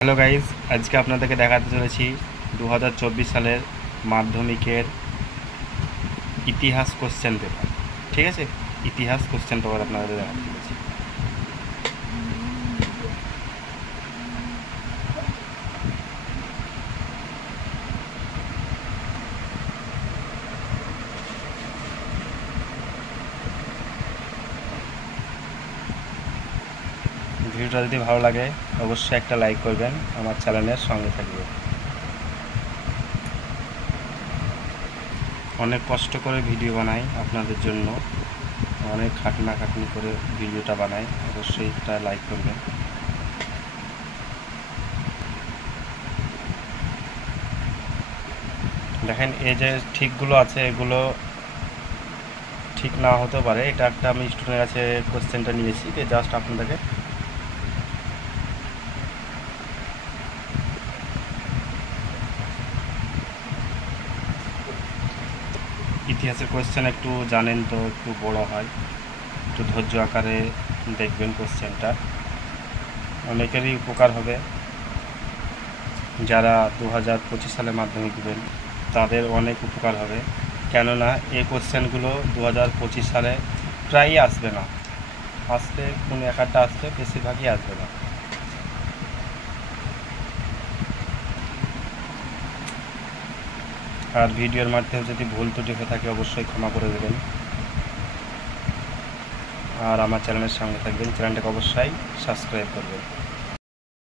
Hello guys, আজকে আপনাদেরকে দেখাতে চলেছি 2024 সালের মাধ্যমিকের ইতিহাস কোশ্চেন পেপার। ঠিক আছে, ইতিহাস কোশ্চেন পেপার আপনাদের দেখাতে চলেছি। ভিডিওটা যদি ভালো লাগে অবশ্যই একটা লাইক করবেন, আমার চ্যানেলের সঙ্গে থাকবে। অনেক কষ্ট করে ভিডিও বানাই আপনাদের জন্য, অনেক খাটনি করে ভিডিওটা বানাই, অবশ্যই একটা লাইক করবেন। দেখেন, এই যে ঠিকগুলো আছে এগুলো ঠিক না হতে পারে। এটা একটা আমি স্টুডেন্টের কাছে কোশ্চেনটা নিয়েছি, জাস্ট আপনাদেরকে ইতিহাসের কোশ্চেন একটু জানেন তো একটু বড় হয়, একটু ধৈর্য আকারে দেখবেন কোশ্চেনটা, অনেকেরই উপকার হবে। যারা 2025 সালে মাধ্যমিক দেবেন তাদের অনেক উপকার হবে, কেননা এই কোশ্চেনগুলো 2025 সালে প্রায়ই আসবে না, আসতে কোনো এক একটা আসবে, বেশিরভাগই আসবে না। আর ভিডিওর মাধ্যমে যদি ভুল ত্রুটি হয়ে থাকে অবশ্যই ক্ষমা করে দেবেন। আর আমার চ্যানেলের সঙ্গে থাকবেন, চ্যানেলটাকে অবশ্যই সাবস্ক্রাইব করবেন।